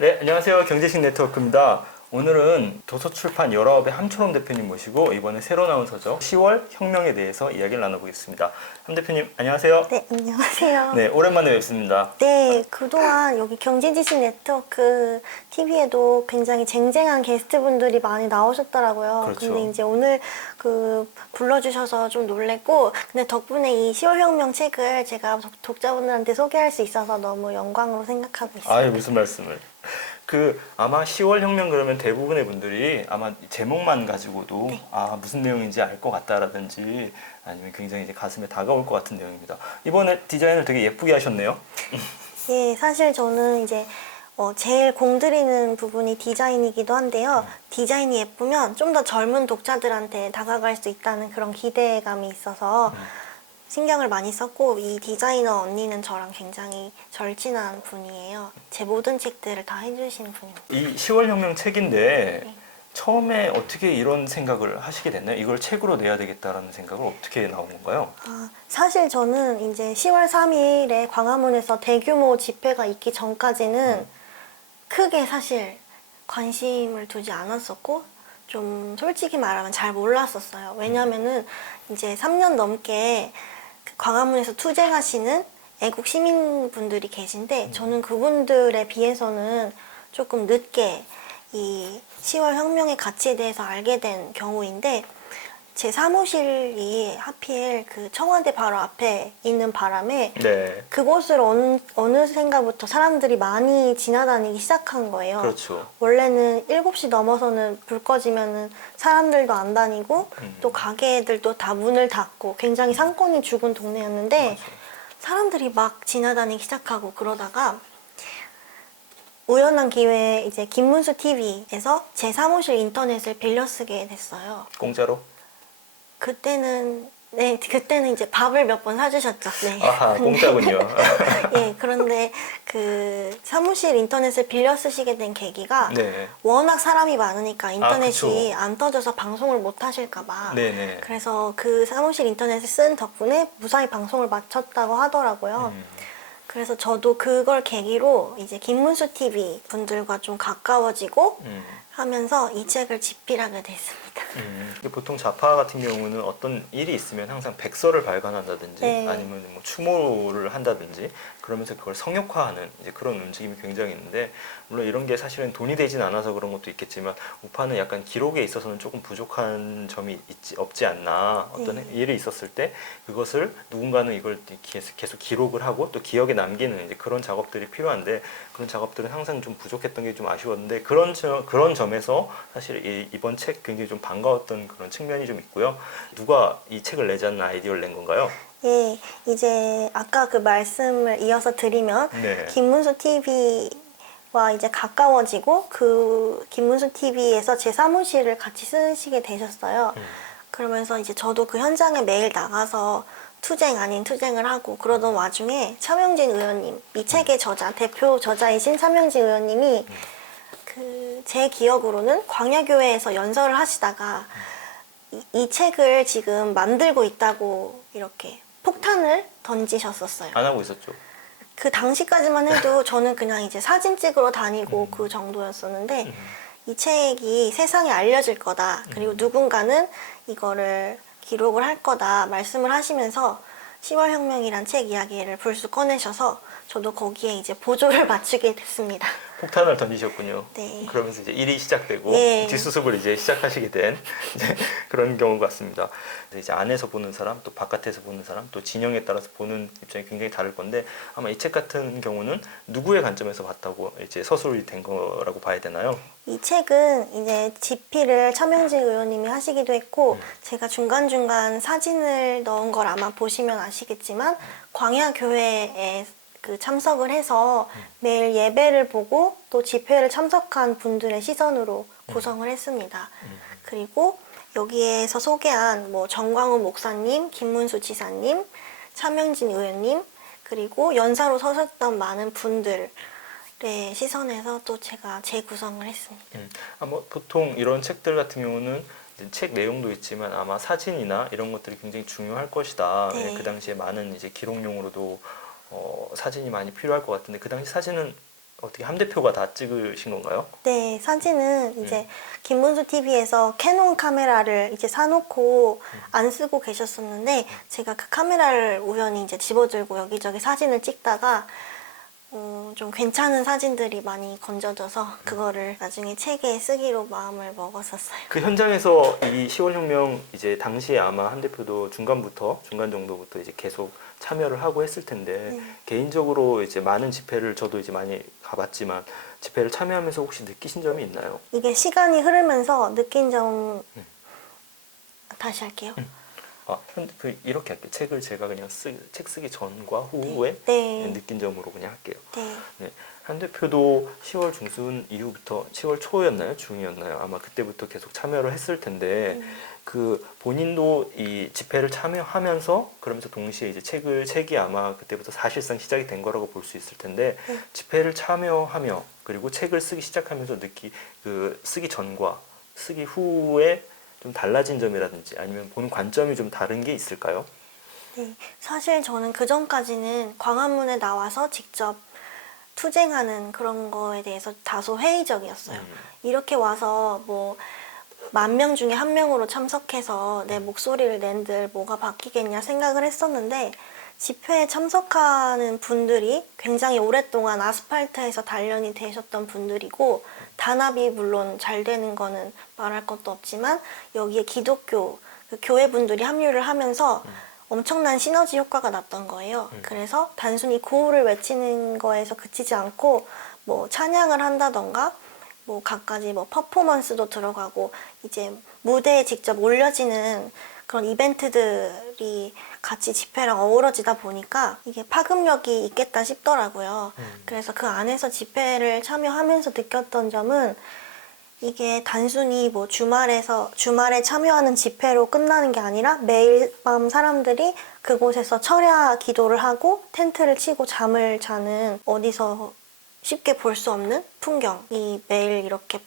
네, 안녕하세요. 경제식 네트워크입니다. 오늘은 도서출판 19의 함초롬 대표님 모시고 이번에 새로 나온 서적 10월 혁명에 대해서 이야기를 나눠보겠습니다. 함 대표님, 안녕하세요. 네, 안녕하세요. 네, 오랜만에 뵙습니다. 네, 그동안 여기 경제지식 네트워크 TV에도 굉장히 쟁쟁한 게스트분들이 많이 나오셨더라고요. 그렇죠. 근데 이제 오늘 불러주셔서 좀 놀랬고, 근데 덕분에 이 10월 혁명 책을 제가 독자분들한테 소개할 수 있어서 너무 영광으로 생각하고 있습니다. 아유, 무슨 말씀을. 아마 10월 혁명 그러면 대부분의 분들이 아마 제목만 가지고도 네. 무슨 내용인지 알 것 같다라든지 아니면 굉장히 이제 가슴에 다가올 것 같은 내용입니다. 이번에 디자인을 되게 예쁘게 하셨네요. 예, 사실 저는 이제 제일 공들이는 부분이 디자인이기도 한데요. 디자인이 예쁘면 좀 더 젊은 독자들한테 다가갈 수 있다는 그런 기대감이 있어서 신경을 많이 썼고, 이 디자이너 언니는 저랑 굉장히 절친한 분이에요. 제 모든 책들을 다 해주시는 분입니다. 이 10월 혁명 책인데 네. 처음에 어떻게 이런 생각을 하시게 됐나요? 이걸 책으로 내야 되겠다라는 생각을 어떻게 나온 건가요? 사실 저는 이제 10월 3일에 광화문에서 대규모 집회가 있기 전까지는 크게 사실 관심을 두지 않았었고, 좀 솔직히 말하면 잘 몰랐었어요. 왜냐면은 이제 3년 넘게 그 광화문에서 투쟁하시는 애국 시민분들이 계신데, 저는 그분들에 비해서는 조금 늦게 이 10월 혁명의 가치에 대해서 알게 된 경우인데, 제 사무실이 하필 그 청와대 바로 앞에 있는 바람에 네. 그곳을 어느샌가부터 사람들이 많이 지나다니기 시작한 거예요. 그렇죠. 원래는 7시 넘어서는 불 꺼지면은 사람들도 안 다니고 또 가게들도 다 문을 닫고 굉장히 상권이 죽은 동네였는데, 맞아요. 사람들이 막 지나다니기 시작하고 그러다가 우연한 기회에 이제 김문수 TV에서 제 사무실 인터넷을 빌려 쓰게 됐어요. 공짜로? 그때는 이제 밥을 몇 번 사주셨죠. 네. 아하, 공짜군요. 예, 그런데 그 사무실 인터넷을 빌려 쓰시게 된 계기가 네. 워낙 사람이 많으니까 인터넷이 그쵸. 안 터져서 방송을 못 하실까봐. 네네. 그래서 그 사무실 인터넷을 쓴 덕분에 무사히 방송을 마쳤다고 하더라고요. 그래서 저도 그걸 계기로 이제 김문수 TV 분들과 좀 가까워지고 하면서 이 책을 집필하게 됐습니다. 근데 보통 좌파 같은 경우는 어떤 일이 있으면 항상 백서를 발간한다든지 네. 아니면 뭐 추모를 한다든지 그러면서 그걸 성역화하는 이제 그런 움직임이 굉장히 있는데, 물론 이런 게 사실은 돈이 되진 않아서 그런 것도 있겠지만 우파는 약간 기록에 있어서는 조금 부족한 점이 없지 않나. 어떤 일이 있었을 때 그것을 누군가는 이걸 계속 기록을 하고 또 기억에 남기는 이제 그런 작업들이 필요한데, 그런 작업들은 항상 좀 부족했던 게 좀 아쉬웠는데, 그런 점에서 사실 이번 책 굉장히 좀 반가웠던 그런 측면이 좀 있고요. 누가 이 책을 내자는 아이디어를 낸 건가요? 예, 이제 아까 그 말씀을 이어서 드리면 네. 김문수 TV와 이제 가까워지고 그 김문수 TV에서 제 사무실을 같이 쓰시게 되셨어요. 그러면서 이제 저도 그 현장에 매일 나가서 투쟁 아닌 투쟁을 하고 그러던 와중에 차명진 의원님, 이 책의 대표 저자이신 차명진 의원님이 제 기억으로는 광야교회에서 연설을 하시다가 이 책을 지금 만들고 있다고 이렇게 폭탄을 던지셨었어요. 안 하고 있었죠. 그 당시까지만 해도 저는 그냥 이제 사진 찍으러 다니고 그 정도였었는데, 이 책이 세상에 알려질 거다. 그리고 누군가는 이거를 기록을 할 거다 말씀을 하시면서 10월 혁명이란 책 이야기를 불쑥 꺼내셔서 저도 거기에 이제 보조를 맞추게 됐습니다. 폭탄을 던지셨군요. 네. 그러면서 이제 일이 시작되고 예. 뒷수습을 이제 시작하시게 된 이제 그런 경우 같습니다. 이제 안에서 보는 사람, 또 바깥에서 보는 사람, 또 진영에 따라서 보는 입장이 굉장히 다를 건데, 아마 이 책 같은 경우는 누구의 관점에서 봤다고 이제 서술이 된 거라고 봐야 되나요? 이 책은 이제 집필을 차명진 의원님이 하시기도 했고, 제가 중간중간 사진을 넣은 걸 아마 보시면 아시겠지만, 광야교회에 참석을 해서 매일 예배를 보고 또 집회를 참석한 분들의 시선으로 구성을 했습니다. 그리고 여기에서 소개한 뭐 정광훈 목사님, 김문수 지사님, 차명진 의원님, 그리고 연사로 서셨던 많은 분들의 시선에서 또 제가 재구성을 했습니다. 아마 보통 이런 책들 같은 경우는 책 내용도 있지만 아마 사진이나 이런 것들이 굉장히 중요할 것이다. 네. 그 당시에 많은 이제 기록용으로도 사진이 많이 필요할 것 같은데, 그 당시 사진은 어떻게 함 대표가 다 찍으신 건가요? 네, 사진은 이제 김문수 TV에서 캐논 카메라를 이제 사놓고 안 쓰고 계셨었는데 제가 그 카메라를 우연히 이제 집어들고 여기저기 사진을 찍다가 좀 괜찮은 사진들이 많이 건져져서 그거를 나중에 책에 쓰기로 마음을 먹었었어요. 그 현장에서 이 10월 혁명 이제 당시에 아마 함 대표도 중간 정도부터 이제 계속 참여를 하고 했을 텐데 네. 개인적으로 이제 많은 집회를 저도 이제 많이 가봤지만 집회를 참여하면서 혹시 느끼신 점이 있나요? 이게 시간이 흐르면서 느낀 점 다시 할게요. 이렇게 할게요. 책을 제가 그냥 책 쓰기 전과 후에 네. 느낀 점으로 그냥 할게요. 네. 네. 한 대표도 10월 중순 이후부터 10월 초였나요? 중이었나요? 아마 그때부터 계속 참여를 했을 텐데 그 본인도 이 집회를 참여하면서 그러면서 동시에 이제 책이 아마 그때부터 사실상 시작이 된 거라고 볼 수 있을 텐데 집회를 참여하며 그리고 책을 쓰기 시작하면서 쓰기 전과 쓰기 후에 좀 달라진 점이라든지 아니면 보는 관점이 좀 다른 게 있을까요? 네. 사실 저는 그 전까지는 광화문에 나와서 직접 투쟁하는 그런 거에 대해서 다소 회의적이었어요. 이렇게 와서 뭐 10,000명 중에 1명으로 참석해서 내 목소리를 낸들 뭐가 바뀌겠냐 생각을 했었는데 집회에 참석하는 분들이 굉장히 오랫동안 아스팔트에서 단련이 되셨던 분들이고 단합이 물론 잘 되는 거는 말할 것도 없지만 여기에 기독교 그 교회 분들이 합류를 하면서 엄청난 시너지 효과가 났던 거예요. 그래서 단순히 구호를 외치는 거에서 그치지 않고 뭐 찬양을 한다던가 뭐 갖가지 뭐 퍼포먼스도 들어가고 이제 무대에 직접 올려지는 그런 이벤트들이 같이 집회랑 어우러지다 보니까 이게 파급력이 있겠다 싶더라고요. 그래서 그 안에서 집회를 참여하면서 느꼈던 점은 이게 단순히 뭐 주말에 참여하는 집회로 끝나는 게 아니라 매일 밤 사람들이 그곳에서 철야 기도를 하고 텐트를 치고 잠을 자는 어디서 쉽게 볼 수 없는 풍경이 매일 이렇게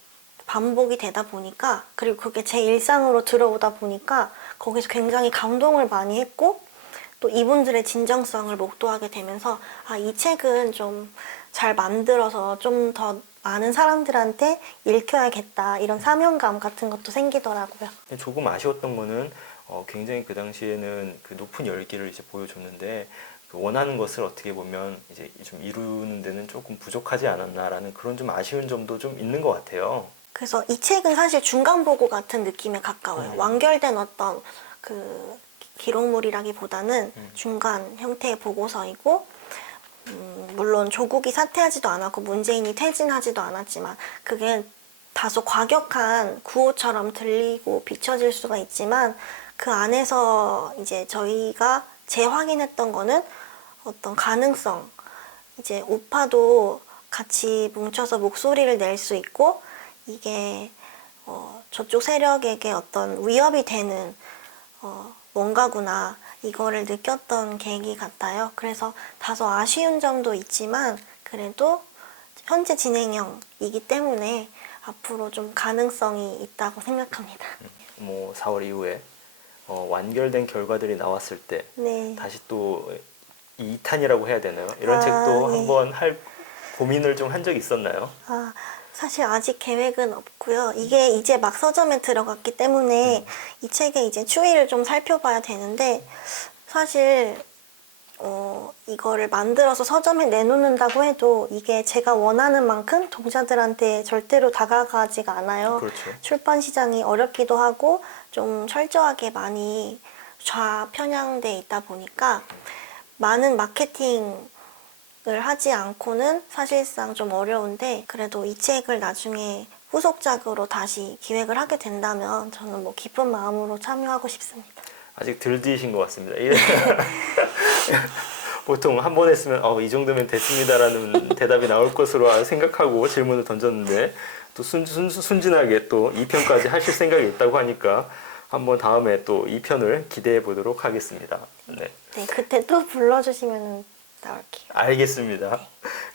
반복이 되다 보니까 그리고 그게 제 일상으로 들어오다 보니까 거기서 굉장히 감동을 많이 했고 또 이분들의 진정성을 목도하게 되면서 아, 이 책은 좀 잘 만들어서 좀 더 많은 사람들한테 읽혀야겠다 이런 사명감 같은 것도 생기더라고요. 조금 아쉬웠던 거는 굉장히 그 당시에는 그 높은 열기를 이제 보여줬는데 그 원하는 것을 어떻게 보면 이제 좀 이루는 데는 조금 부족하지 않았나라는 그런 좀 아쉬운 점도 좀 있는 것 같아요. 그래서 이 책은 사실 중간 보고 같은 느낌에 가까워요. 완결된 어떤 그 기록물이라기보다는 중간 형태의 보고서이고 물론 조국이 사퇴하지도 않았고 문재인이 퇴진하지도 않았지만 그게 다소 과격한 구호처럼 들리고 비춰질 수가 있지만 그 안에서 이제 저희가 재확인했던 거는 어떤 가능성, 이제 우파도 같이 뭉쳐서 목소리를 낼 수 있고 이게 저쪽 세력에게 어떤 위협이 되는 뭔가구나 이거를 느꼈던 계기 같아요. 그래서 다소 아쉬운 점도 있지만 그래도 현재 진행형이기 때문에 앞으로 좀 가능성이 있다고 생각합니다. 뭐 4월 이후에 완결된 결과들이 나왔을 때 네. 다시 또 2탄이라고 해야 되나요? 이런 아, 책도 예. 한번 할 고민을 좀 한 적이 있었나요? 아, 사실 아직 계획은 없고요. 이게 이제 막 서점에 들어갔기 때문에 이 책의 이제 추이를 좀 살펴봐야 되는데 사실 이거를 만들어서 서점에 내놓는다고 해도 이게 제가 원하는 만큼 독자들한테 절대로 다가가지가 않아요. 그렇죠. 출판 시장이 어렵기도 하고 좀 철저하게 많이 좌편향돼 있다 보니까 많은 마케팅을 하지 않고는 사실상 좀 어려운데 그래도 이 책을 나중에 후속작으로 다시 기획을 하게 된다면 저는 뭐 기쁜 마음으로 참여하고 싶습니다. 아직 덜 뒤신 것 같습니다. 보통 한 번 했으면 이 정도면 됐습니다라는 대답이 나올 것으로 생각하고 질문을 던졌는데 또 순진하게 또 2편까지 하실 생각이 있다고 하니까 한번 다음에 또 2편을 기대해 보도록 하겠습니다. 네. 네, 그때 또 불러주시면 나올게요. 알겠습니다.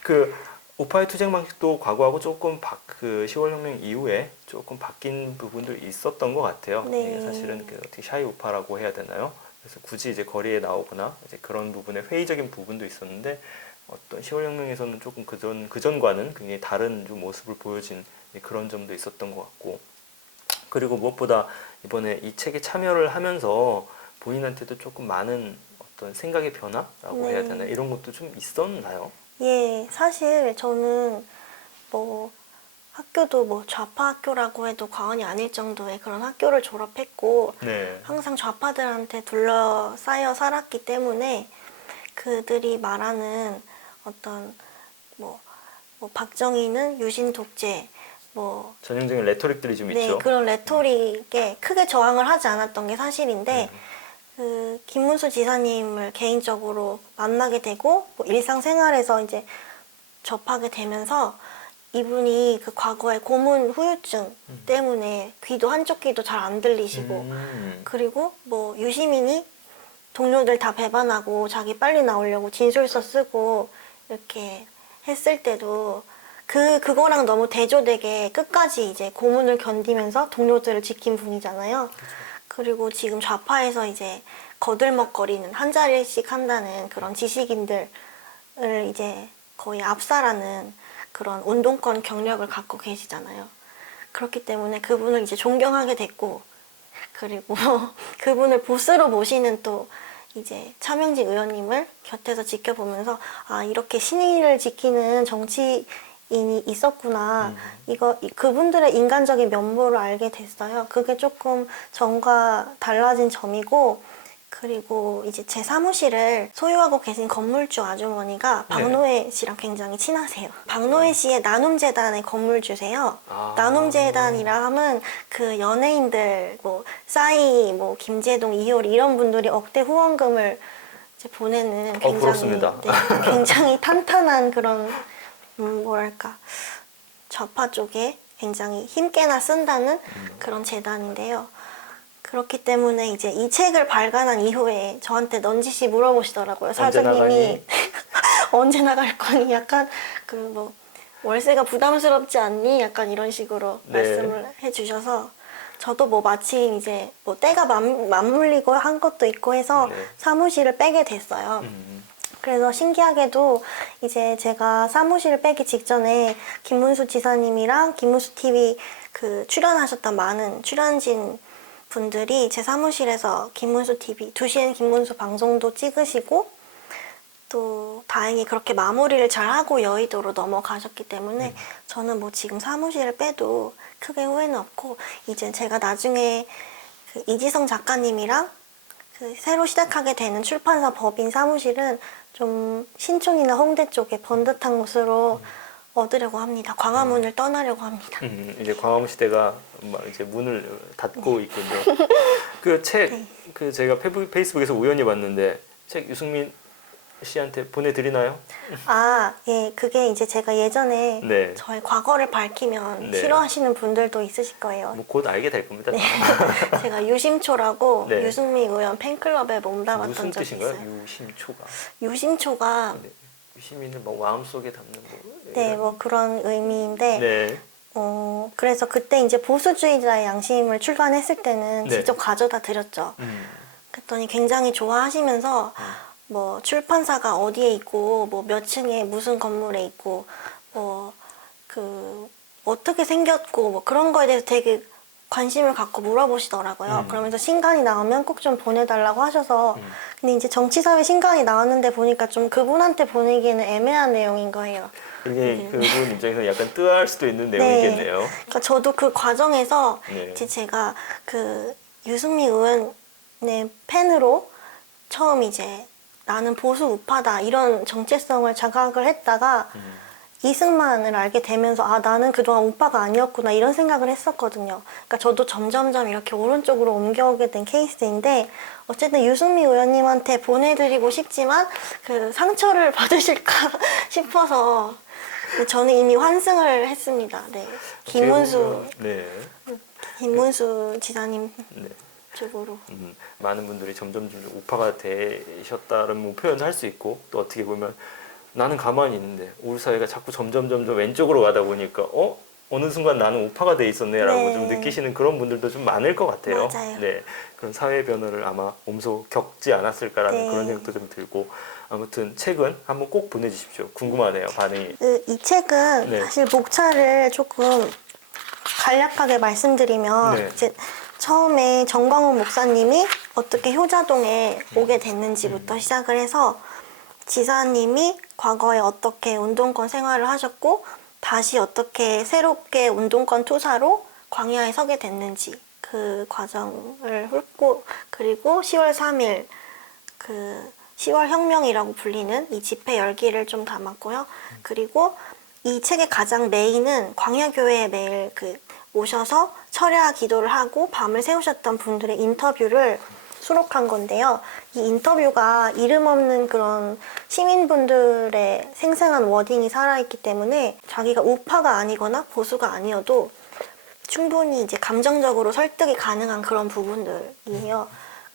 그 우파의 투쟁 방식도 과거하고 조금 그 10월 혁명 이후에 조금 바뀐 부분도 있었던 것 같아요. 네. 이게 사실은 그 어떻게 샤이 우파라고 해야 되나요? 그래서 굳이 이제 거리에 나오거나 이제 그런 부분에 회의적인 부분도 있었는데 어떤 10월 혁명에서는 조금 그전과는 굉장히 다른 좀 모습을 보여진 그런 점도 있었던 것 같고, 그리고 무엇보다 이번에 이 책에 참여를 하면서 본인한테도 조금 많은 어떤 생각의 변화라고 네. 해야 되나요? 이런 것도 좀 있었나요? 예, 사실 저는 뭐 학교도 뭐 좌파 학교라고 해도 과언이 아닐 정도의 그런 학교를 졸업했고 네. 항상 좌파들한테 둘러싸여 살았기 때문에 그들이 말하는 어떤 뭐, 뭐 박정희는 유신 독재 뭐 전형적인 레토릭들이 좀 네, 있죠. 그런 레토릭에 크게 저항을 하지 않았던 게 사실인데 그 김문수 지사님을 개인적으로 만나게 되고 뭐 일상생활에서 이제 접하게 되면서 이분이 그 과거의 고문 후유증 때문에 귀도 한쪽 귀도 잘 안 들리시고 그리고 뭐 유시민이 동료들 다 배반하고 자기 빨리 나오려고 진술서 쓰고 이렇게 했을 때도 그거랑 너무 대조되게 끝까지 이제 고문을 견디면서 동료들을 지킨 분이잖아요. 그리고 지금 좌파에서 이제 거들먹거리는 한 자리씩 한다는 그런 지식인들을 이제 거의 압살하는 그런 운동권 경력을 갖고 계시잖아요. 그렇기 때문에 그분을 이제 존경하게 됐고, 그리고 그분을 보스로 모시는 또 이제 차명진 의원님을 곁에서 지켜보면서 아, 이렇게 신의를 지키는 정치인이 있었구나. 그분들의 인간적인 면모를 알게 됐어요. 그게 조금 전과 달라진 점이고, 그리고 이제 제 사무실을 소유하고 계신 건물주 아주머니가 박노해 씨랑 굉장히 친하세요. 박노해 씨의 나눔재단의 건물주세요. 아. 나눔재단이라 하면 그 연예인들 뭐 싸이, 뭐 김재동, 이효리 이런 분들이 억대 후원금을 이제 보내는 굉장히 부럽습니다. 네, 굉장히 탄탄한 그런 뭐랄까 좌파 쪽에 굉장히 힘께나 쓴다는 그런 재단인데요. 그렇기 때문에 이제 이 책을 발간한 이후에 저한테 넌지시 물어보시더라고요. 언제 나가니? 사장님이 언제 나갈 거니? 약간 그 뭐 월세가 부담스럽지 않니? 약간 이런 식으로 네. 말씀을 해주셔서 저도 뭐 마침 이제 뭐 때가 맞물리고 한 것도 있고 해서 네. 사무실을 빼게 됐어요. 그래서 신기하게도 이제 제가 사무실을 빼기 직전에 김문수 지사님이랑 김문수 TV 그 출연하셨던 많은 출연진 분들이 제 사무실에서 김문수 TV 2시엔 김문수 방송도 찍으시고 또 다행히 그렇게 마무리를 잘 하고 여의도로 넘어가셨기 때문에 저는 뭐 지금 사무실을 빼도 크게 후회는 없고 이제 제가 나중에 그 이지성 작가님이랑 그 새로 시작하게 되는 출판사 법인 사무실은 좀 신촌이나 홍대 쪽에 번듯한 곳으로 얻으려고 합니다. 광화문을 떠나려고 합니다. 이제 광화문 시대가 막 이제 문을 닫고 있군요. 그 책, 네. 그 제가 페이스북에서 우연히 봤는데 책 유승민 씨한테 보내드리나요? 아, 예, 그게 이제 제가 예전에 네. 저의 과거를 밝히면 네. 싫어하시는 분들도 있으실 거예요. 뭐 곧 알게 될 겁니다. 네. 제가 유심초라고 네. 유승민 의원 팬클럽에 무슨 몸담았던 적이 뜻인가요? 있어요. 유심초가. 유심초가 네. 유시민을 막 마음속에 담는 뭐. 네, 뭐 그런 의미인데 네. 그래서 그때 이제 보수주의자의 양심을 출간했을 때는 네. 직접 가져다 드렸죠. 그랬더니 굉장히 좋아하시면서 뭐 출판사가 어디에 있고 뭐 몇 층에 무슨 건물에 있고 뭐 그 어떻게 생겼고 뭐 그런 거에 대해서 되게 관심을 갖고 물어보시더라고요. 그러면서 신간이 나오면 꼭 좀 보내달라고 하셔서 근데 이제 정치사회 신간이 나왔는데 보니까 좀 그분한테 보내기에는 애매한 내용인 거예요. 그게 그분 입장에서 약간 뜨할 수도 있는 내용이겠네요. 그러니까 저도 그 과정에서 네. 이제 제가 그 유승민 의원의 팬으로 처음 이제 나는 보수 우파다 이런 정체성을 자각을 했다가 이승만을 알게 되면서 아 나는 그동안 우파가 아니었구나 이런 생각을 했었거든요. 그러니까 저도 점점점 이렇게 오른쪽으로 옮겨오게 된 케이스인데 어쨌든 유승민 의원님한테 보내드리고 싶지만 그 상처를 받으실까 싶어서 저는 이미 환승을 했습니다. 네, 김문수 네. 김문수 지사님 네. 쪽으로. 많은 분들이 점점 우파가 되셨다는 뭐 표현을 할 수 있고 또 어떻게 보면 나는 가만히 있는데 우리 사회가 자꾸 점점 왼쪽으로 가다 보니까 어느 순간 나는 우파가 돼 있었네라고 네. 좀 느끼시는 그런 분들도 좀 많을 것 같아요. 맞아요. 네, 그런 사회 변화를 아마 몸소 겪지 않았을까라는 네. 그런 생각도 좀 들고 아무튼 책은 한번 꼭 보내주십시오. 궁금하네요, 반응이. 이 책은 네. 사실 목차를 조금 간략하게 말씀드리면 네. 이제 처음에 정광훈 목사님이 어떻게 효자동에 오게 됐는지부터 시작을 해서 지사님이 과거에 어떻게 운동권 생활을 하셨고 다시 어떻게 새롭게 운동권 투사로 광야에 서게 됐는지 그 과정을 훑고, 그리고 10월 3일 그 10월 혁명이라고 불리는 이 집회 열기를 좀 담았고요. 그리고 이 책의 가장 메인은 광야교회에 매일 오셔서 철야 기도를 하고 밤을 새우셨던 분들의 인터뷰를 수록한 건데요. 이 인터뷰가 이름 없는 그런 시민분들의 생생한 워딩이 살아있기 때문에 자기가 우파가 아니거나 보수가 아니어도 충분히 이제 감정적으로 설득이 가능한 그런 부분들이에요.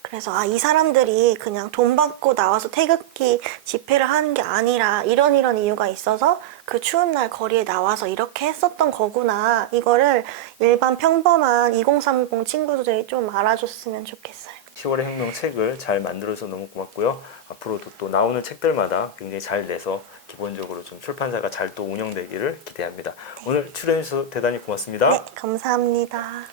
그래서 이 사람들이 그냥 돈 받고 나와서 태극기 집회를 하는 게 아니라 이런 이유가 있어서 그 추운 날 거리에 나와서 이렇게 했었던 거구나. 이거를 일반 평범한 2030 친구들이 좀 알아줬으면 좋겠어요. 10월의 혁명 책을 잘 만들어서 너무 고맙고요. 앞으로도 또 나오는 책들마다 굉장히 잘 내서 기본적으로 좀 출판사가 잘 또 운영되기를 기대합니다. 오늘 출연해주셔서 대단히 고맙습니다. 네, 감사합니다.